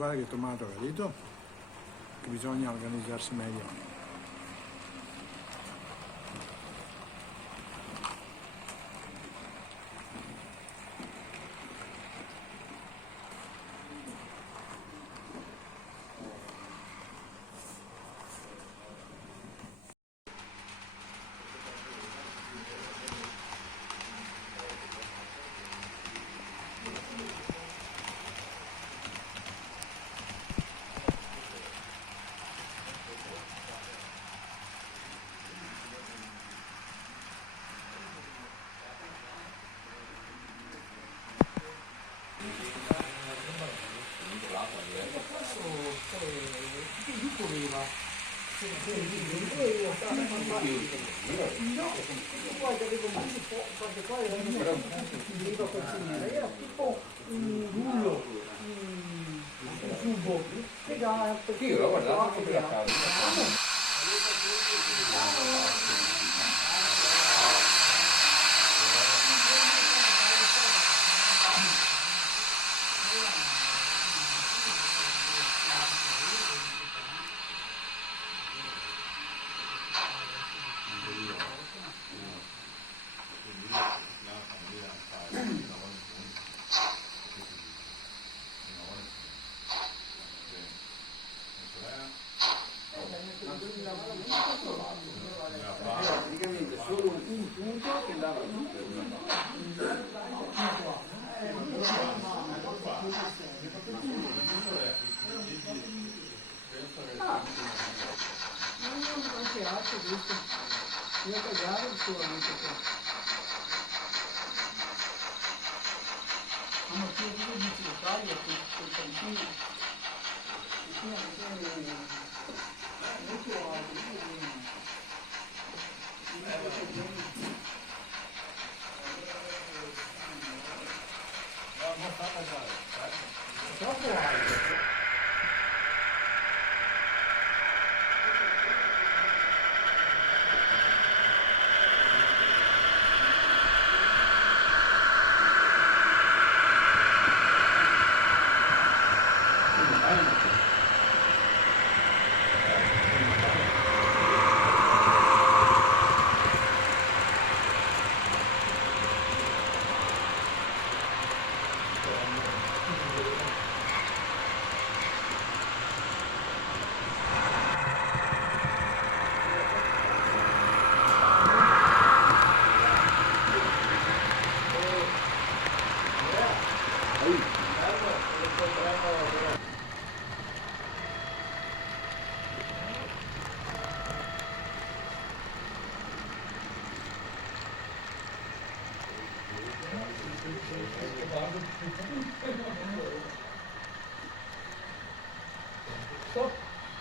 Guarda che tomato, capito? Che bisogna organizzarsi meglio. Era tipo un rullo, un tubo che da Sì, l'ho guardato anche da casa. Praticamente solo un punto che andava anche altro questo, io pagavo il suo amico qua. Ma tu cosa dici lo fai quel campino? Molto alto, troppo alto.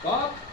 Stop.